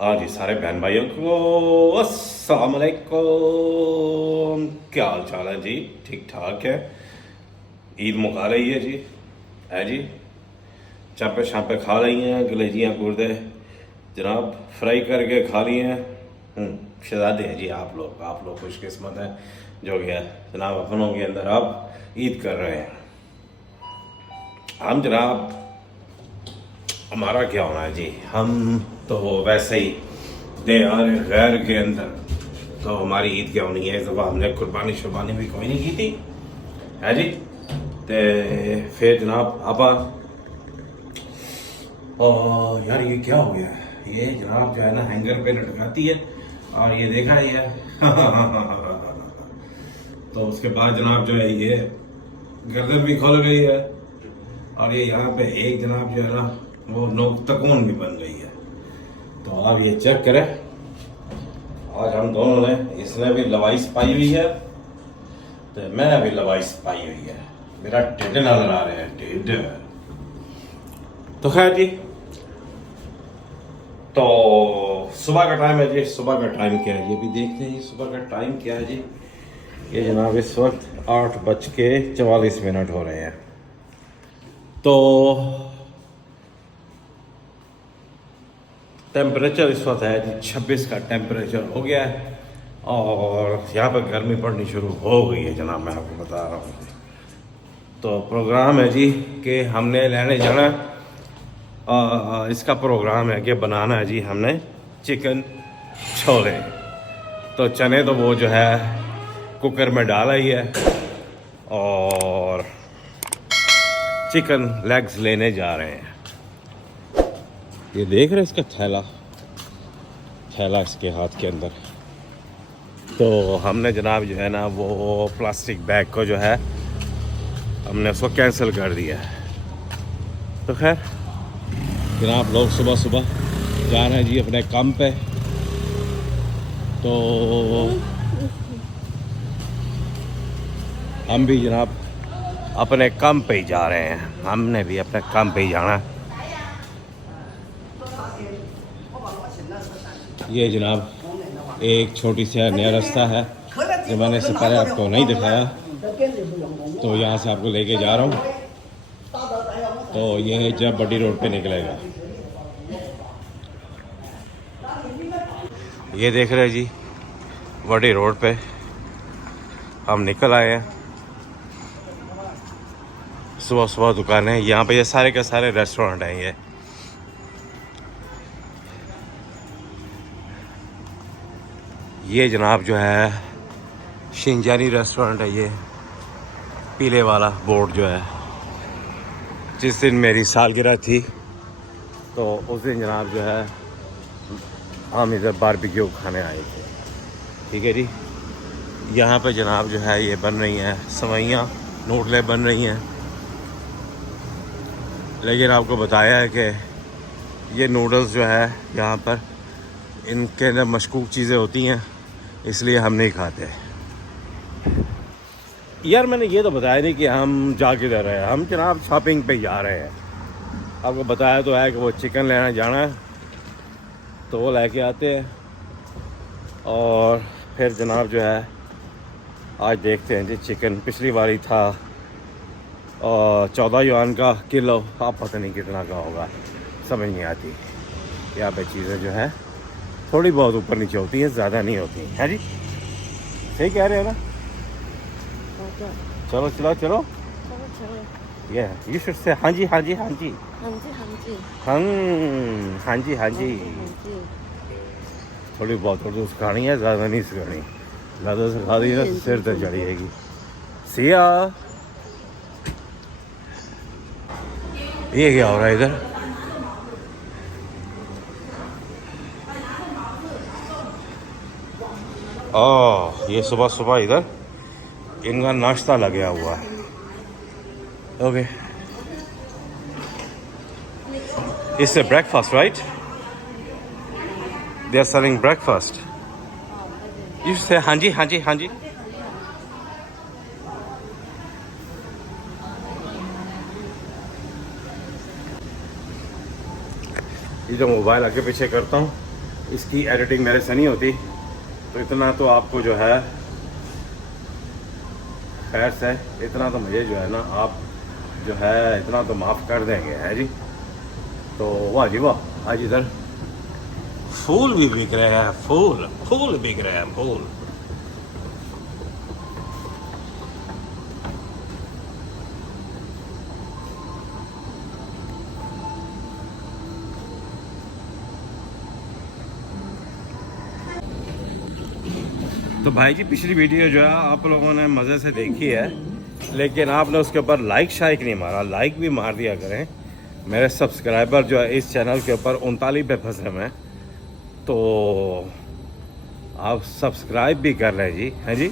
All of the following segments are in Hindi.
हाँ जी, सारे बहन भाइयों को अस्सलाम वालेकुम। क्या हाल चाल है जी? ठीक ठाक है। ईद मुका रही है जी। चापे शापे खा रही हैं, गलेजियाँ गुर्दे जनाब फ्राई करके खा लिए हैं। शहजादे हैं जी आप लोग खुशकिस्मत हैं जो गया जनाब अपनों के अंदर आप ईद कर रहे हैं। हम जनाब हमारा क्या होना है जी, हम तो वैसे ही दयार गैर के अंदर तो हमारी ईद क्या होनी है। इस दफ़ा हमने कुर्बानी शुरबानी भी कोई नहीं की थी है जी। ते फिर जनाब आप यार ये क्या हो गया है? ये जनाब जो है ना हैंगर पे लटकाती है और ये देखा ही है। तो उसके बाद जनाब जो है ये गर्दन भी खुल गई है और ये यहाँ पे एक जनाब जो है ना वो नोक तकून भी बन गई है। तो आप ये चेक करें, आज हम दोनों ने, इसने भी लवाइस पाई हुई है तो मैंने भी लवाइस पाई हुई है। मेरा ढिड ना लड़ा रहे हैं, ढिड। तो खैर जी, तो सुबह का टाइम है जी। सुबह का टाइम क्या है ये भी देखते हैं। सुबह का टाइम क्या है जी? ये जनाब इस वक्त 8:44 हो रहे हैं। तो टेम्परेचर इस वक्त है जी 26 का टेम्परेचर हो गया है और यहाँ पर गर्मी पड़नी शुरू हो गई है जनाब, मैं आपको बता रहा हूँ। तो प्रोग्राम है जी कि हमने लेने जाना, इसका प्रोग्राम है कि बनाना है जी हमने चिकन छोले। तो चने तो वो जो है कुकर में डाला ही है और चिकन लेग्स लेने जा रहे हैं। ये देख रहे हैं इसका थैला इसके हाथ के अंदर। तो हमने जनाब जो है ना वो प्लास्टिक बैग को जो है हमने उसको कैंसिल कर दिया है। तो खैर जनाब लोग सुबह सुबह जा रहे हैं जी अपने काम पे। तो हम भी जनाब अपने काम पे ही जा रहे हैं, हमने भी अपने काम पे ही जाना है। ये जनाब एक छोटी सी नया रास्ता है जो मैंने इससे पहले आपको नहीं दिखाया, तो यहाँ से आपको लेके जा रहा हूँ। तो ये जब बड़ी रोड पे निकलेगा, ये देख रहे हैं जी बड़ी रोड पे हम निकल आए हैं। सुबह सुबह दुकानें यहाँ पे, ये सारे के सारे रेस्टोरेंट हैं। ये जनाब जो है शिंजानी रेस्टोरेंट है। ये पीले वाला बोर्ड जो है, जिस दिन मेरी सालगिरह थी तो उस दिन जनाब जो है हम इधर बारबेक्यू खाने आए थे। ठीक है जी। यहाँ पे जनाब जो है ये बन रही हैं सवैयाँ, नूडलें बन रही हैं। लेकिन आपको बताया है कि ये नूडल्स जो है यहाँ पर इनके अंदर मशकूक चीज़ें होती हैं, इसलिए हम नहीं खाते। यार मैंने ये तो बताया नहीं कि हम जा किधर रहे हैं। हम जनाब शॉपिंग पे जा रहे हैं। आपको बताया तो है कि वो चिकन लेना जाना है, तो वो लेके आते हैं और फिर जनाब जो है आज देखते हैं जी चिकन। पिछली बारी था और 14 युआन का किलो, आप पता नहीं कितना का होगा, समझ नहीं आती। यहाँ पे चीज़ें जो है थोड़ी बहुत ऊपर नीचे होती हैं, ज़्यादा नहीं होती हैं जी। सही कह रहे हैं ना? चलो चलो चलो, ये यू शुड से हाँ जी हाँ जी हाँ जी हाँ जी हाँ जी। थोड़ी बहुत उर्दू सिखानी है, ज़्यादा नहीं सिखानी। ज़्यादा सिखा दी ना सिर तक चढ़ी जाएगी। सिया, ये क्या हो रहा है इधर? ये सुबह सुबह इधर इनका नाश्ता लगा हुआ है। Okay, it's a breakfast right? They are serving breakfast. You say हाँ जी हाँ जी हाँ जी। ये जो मोबाइल आगे पीछे करता हूँ इसकी एडिटिंग मेरे से नहीं होती, तो इतना तो आपको जो है खैर से, इतना तो मुझे जो है ना आप जो है इतना तो माफ़ कर देंगे, है जी। तो वाह जी वाह, आज इधर फूल भी बिक रहे हैं, फूल बिक रहे हैं, फूल। तो भाई जी पिछली वीडियो जो है आप लोगों ने मज़े से देखी है, लेकिन आपने उसके ऊपर लाइक शाइक नहीं मारा। लाइक भी मार दिया करें। मेरे सब्सक्राइबर जो है इस चैनल के ऊपर 39 पे फंसे हुए हैं, तो आप सब्सक्राइब भी कर लें जी, हैं जी।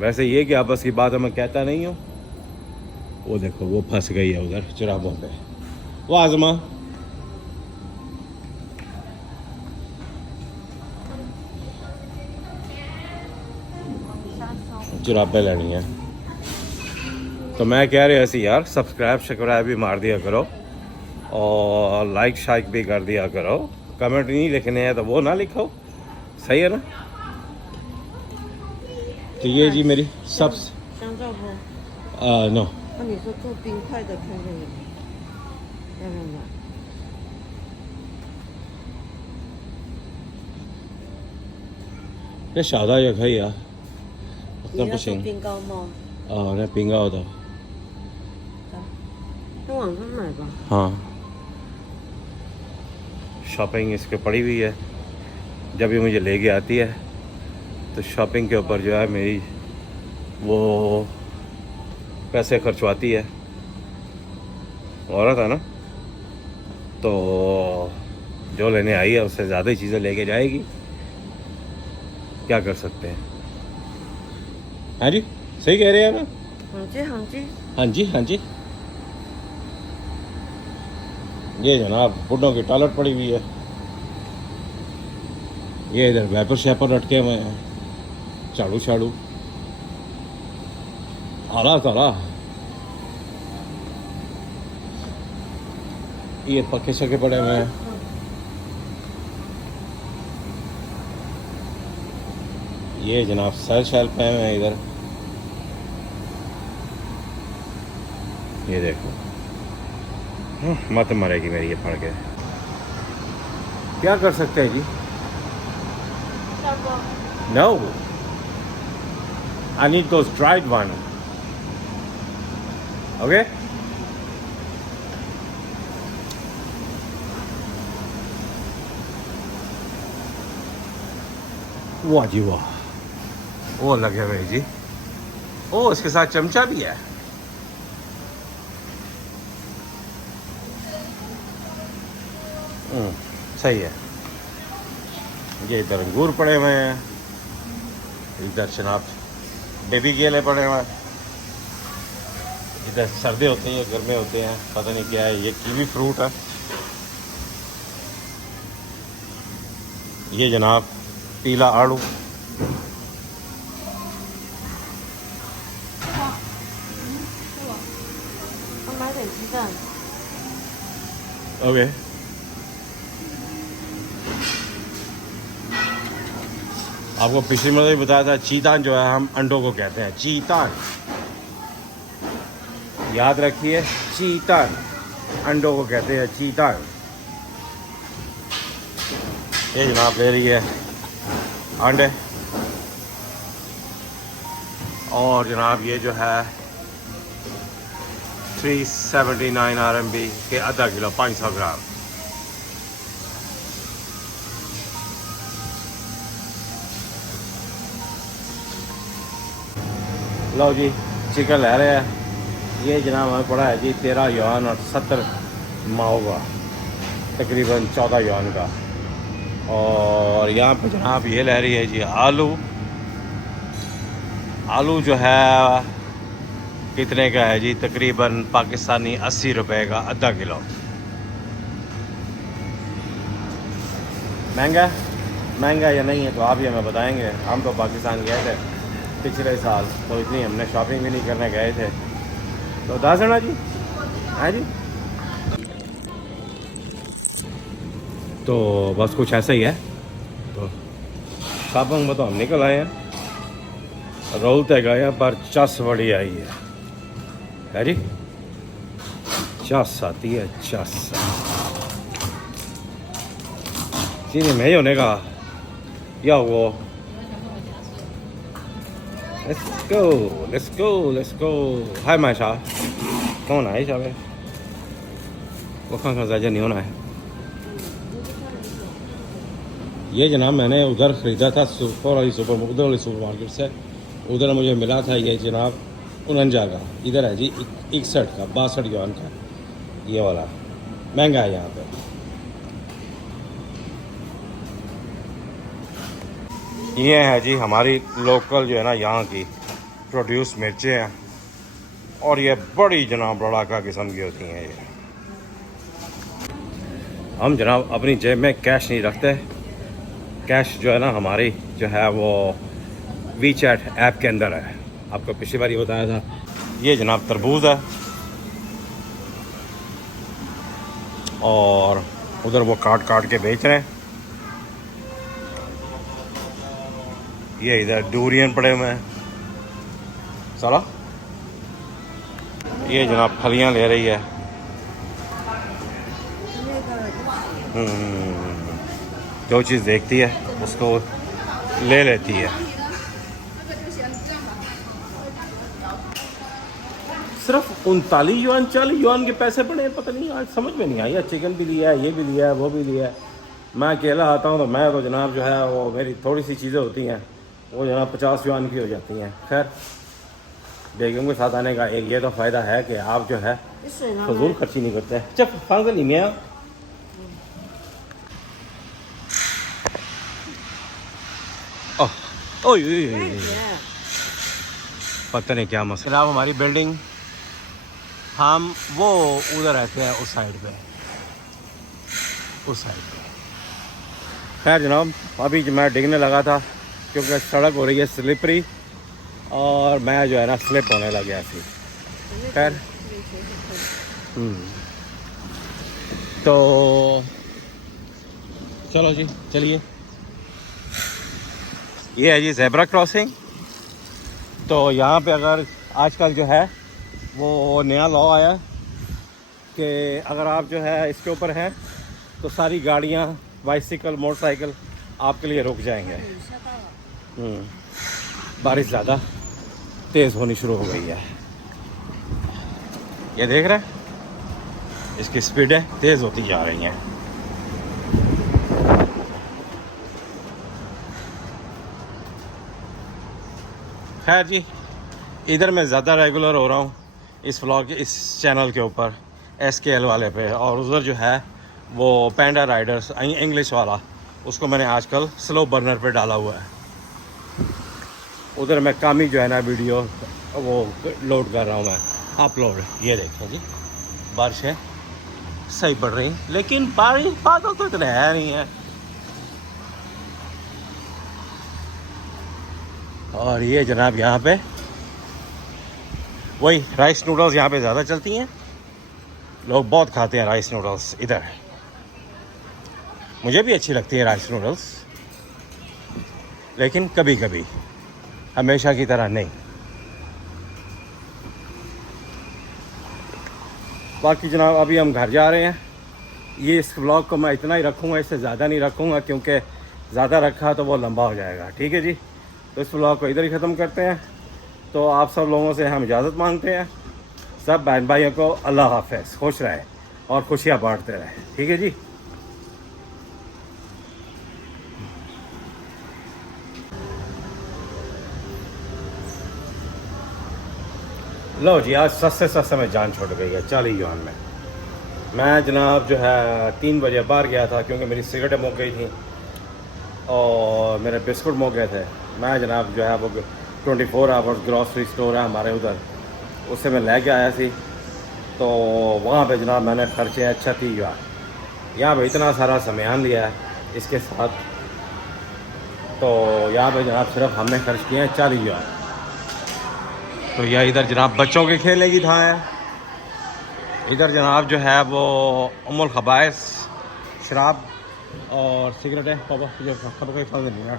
वैसे ये कि आपस की बात मैं कहता नहीं हूँ। वो देखो वो फंस गई है उधर चुराबों पे, वो आजमा। जुराबे लेनी है, तो मैं कह रहा ऐसी यार सब्सक्राइब भी मार दिया करो और लाइक शाइक भी कर दिया करो। कमेंट नहीं लिखने हैं तो वो ना लिखो, सही है ना। तो ये जी मेरी सब नो 那你说做冰块的看看有要不要买？ 这小的也可以啊，那不你要做行。冰糕吗？哦，那冰糕的，在网上买吧。 हाँ शॉपिंग इस पे पड़ी हुई है। जब ये मुझे लेके आती है तो शॉपिंग के ऊपर जो है मेरी वो पैसे खर्चवाती है, औरत है ना, तो जो लेने आई है उससे ज़्यादा ही चीज़ें लेके जाएगी। क्या कर सकते हैं। हाँ जी सही कह रहे हैं ना। हाँ जी हाँ जी। हाँ जी हाँ जी। ये जनाब बुड्ढों की टॉयलेट पड़ी हुई है। ये इधर वैपर शैपर लटके हुए हैं, झाड़ू झाड़ू आला ताला। ये पक्के शके पड़े हुए हैं। ये जनाब सैल शैल पे हुए हैं इधर। ये देखो मत मरेगी मेरी ये फड़ के। क्या कर सकते हैं जी। No I need those dried one. Okay वाह जी वाह, वो लगे हुए जी। ओ इसके साथ चमचा भी है। सही है। ये इधर अंगूर पड़े हुए हैं, इधर जनाब बेबी केले पड़े हुए हैं, इधर सर्दे होते हैं गर्मे होते हैं पता नहीं क्या है। ये कीवी फ्रूट है। ये जनाब पीला आड़ू।我买点鸡蛋。 ओके आपको पिछली मर्द भी बताया था, चीतान जो है हम अंडों को कहते हैं चीतान। याद रखिए चीतान, अंडों को कहते हैं चीतान। ये जनाब ले रही है अंडे, और जनाब ये जो है 379 RMB के आधा किलो 500 ग्राम। लो जी चिकन ले रहे हैं। ये जनाब हमें पड़ा है जी 13 युआन और 70 माओ का, तकरीबन 14 युआन का। और यहाँ पे जनाब ये ले रही है जी आलू। आलू जो है कितने का है जी, तकरीबन पाकिस्तानी 80 रुपए का आधा किलो। महंगा या नहीं है तो आप ही हमें बताएंगे। हम तो पाकिस्तान गए थे पिछले साल, तो इतनी हमने शॉपिंग भी नहीं करने गए थे, तो दासना जी है जी। तो बस कुछ ऐसा ही है। शाबंग में तो हम निकल आए हैं, रोल तक गए पर चस बड़ी आई है जी, चस आती है चस। चीनी में होने का या वो let's go。 嗨，买啥？跟我拿一下呗，我看看咱家牛奶。ये जनाब मैंने उधर ख़रीदा था उधर वाली सुपर मार्केट से, उधर मुझे मिला था ये जनाब 49 का। इधर है जी 61 का, 62 युआन का, ये वाला महंगा है यहाँ पे। ये है जी हमारी लोकल जो है ना यहाँ की प्रोड्यूस मिर्चें हैं, और ये बड़ी जनाब लड़ाका किस्म की होती हैं। ये हम जनाब अपनी जेब में कैश नहीं रखते, कैश जो है ना हमारी जो है वो वीचैट ऐप के अंदर है। आपको पिछली बार ये बताया था। ये जनाब तरबूज है, और उधर वो काट के बेच रहे हैं। ये इधर डूरियन पड़े हुए हैं साला। ये जनाब फलियां ले रही है। जो चीज़ देखती है उसको ले लेती है। सिर्फ 39 युआन 40 युआन के पैसे पड़े हैं, पता नहीं आज समझ में नहीं आई। चिकन भी लिया है, ये भी लिया है, वो भी लिया है। मैं अकेला आता हूँ तो मैं तो जनाब जो है वो मेरी थोड़ी सी चीज़ें होती हैं वो जनाब 50 युआन की हो जाती हैं। खैर बेगम के साथ आने का एक ये तो फ़ायदा है कि आप जो है फजूल खर्ची नहीं करते। चल फांग नहीं मैं पता नहीं क्या मसला। अब हमारी बिल्डिंग हम वो उधर रहते हैं उस साइड पे। खैर जनाब अभी मैं डिगने लगा था क्योंकि सड़क हो रही है स्लिपरी, और मैं जो है ना स्लिप होने लग गया थी। खैर तो चलो जी चलिए। ये है जी ज़ेब्रा क्रॉसिंग। तो यहाँ पे अगर आजकल जो है वो नया लॉ आया कि अगर आप जो है इसके ऊपर हैं तो सारी गाड़ियाँ, बाइसिकल, मोटरसाइकिल आपके लिए रुक जाएंगे। बारिश ज़्यादा तेज़ होनी शुरू हो गई है। ये देख रहे हैं इसकी स्पीडें तेज़ होती जा रही हैं। खैर जी इधर मैं ज़्यादा रेगुलर हो रहा हूँ इस व्लॉग इस चैनल के ऊपर SKL वाले पे, और उधर जो है वो पैंडा राइडर्स इंग्लिश वाला उसको मैंने आजकल स्लो बर्नर पे डाला हुआ है। उधर मैं कामी जो है ना वीडियो वो लोड कर रहा हूँ मैं, अपलोड। ये देखें जी बारिशें सही पड़ रही, लेकिन बारिश बादल तो इतने है नहीं है। और ये जनाब यहाँ पे वही राइस नूडल्स यहाँ पे ज़्यादा चलती हैं, लोग बहुत खाते हैं राइस नूडल्स इधर। मुझे भी अच्छी लगती है राइस नूडल्स, लेकिन कभी कभी, हमेशा की तरह नहीं। बाकी जनाब अभी हम घर जा रहे हैं। ये इस व्लॉग को मैं इतना ही रखूँगा, इससे ज़्यादा नहीं रखूँगा क्योंकि ज़्यादा रखा तो वो लंबा हो जाएगा। ठीक है जी, तो इस व्लॉग को इधर ही ख़त्म करते हैं। तो आप सब लोगों से हम इजाज़त मांगते हैं। सब बहन भाइयों को अल्लाह हाफ़िज़, खुश रहे और खुशियाँ बांटते रहे। ठीक है जी। लो जी आज सस्ते में जान छोड़ गई है 40 युआन में। मैं जनाब जो है 3 बजे बाहर गया था क्योंकि मेरी सिगरेटें मुक गई थी और मेरे बिस्कुट मुक गए थे। मैं जनाब जो है वो 24 आवर्स ग्रॉसरी स्टोर है हमारे उधर, उससे मैं ले के आया थी। तो वहाँ पे जनाब मैंने खर्चे हैं 36 युआन। यहाँ पे इतना सारा सामान लिया है इसके साथ, तो यहाँ पे जनाब सिर्फ हमने खर्च किए हैं 40 युआन। तो यह इधर जनाब बच्चों के खेलने की थां है। इधर जनाब जो है वो उम्मुल खबाइस शराब और सिगरेटें पापा जो खबर कोई फल नहीं है।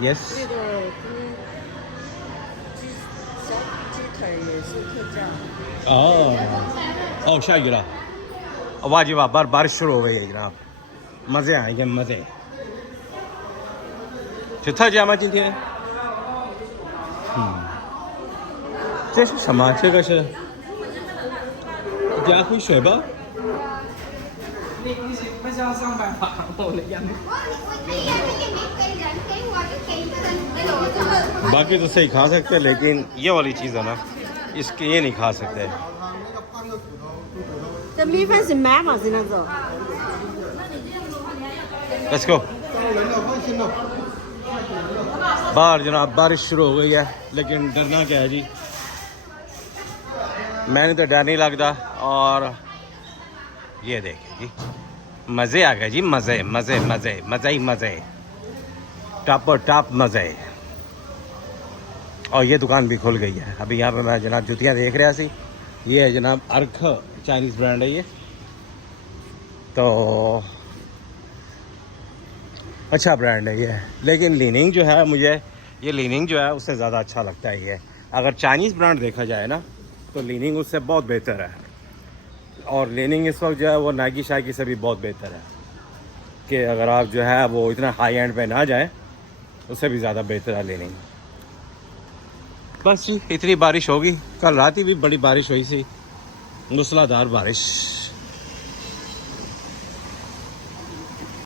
Yes。这个鸡腿也是特价。哦，下雨了，वाह जी वाह, बारिश शुरू हो गई है जनाब, मज़े आएंगे मज़े。就特价吗？今天？这是什么？这个是加回水吧？你不是要300吧？我的样子。 बाकी तो सही खा सकते हैं, लेकिन ये वाली चीज़ है ना, इसके ये नहीं खा सकते। 这米粉是满嘛？是那种？ Let's go। बाहर जनाब बारिश शुरू हो गई है, लेकिन डरना क्या है जी, मैंने तो डर नहीं लगता। और ये देखिए जी, मज़े आ गए जी, मज़े मज़े मज़े मज़े ही मज़े, टॉप और टॉप मज़े। और ये दुकान भी खुल गई है। अभी यहाँ पे मैं जनाब जूतियाँ देख रहा सी, ये है जनाब अर्ख, चाइनीज़ ब्रांड है ये, तो अच्छा ब्रांड है ये। लेकिन लीनिंग जो है, मुझे ये लीनिंग जो है उससे ज़्यादा अच्छा लगता है ये। अगर चाइनीज़ ब्रांड देखा जाए ना, तो लीनिंग उससे बहुत बेहतर है। और लीनिंग इस वक्त जो है वो नाइकी शाइकी से भी बहुत बेहतर है, कि अगर आप जो है वो इतना हाई एंड पे ना जाए, उससे भी ज़्यादा बेहतर है लीनिंग। बस जी, इतनी बारिश होगी। कल रात ही भी बड़ी बारिश हुई थी, मूसलाधार बारिश।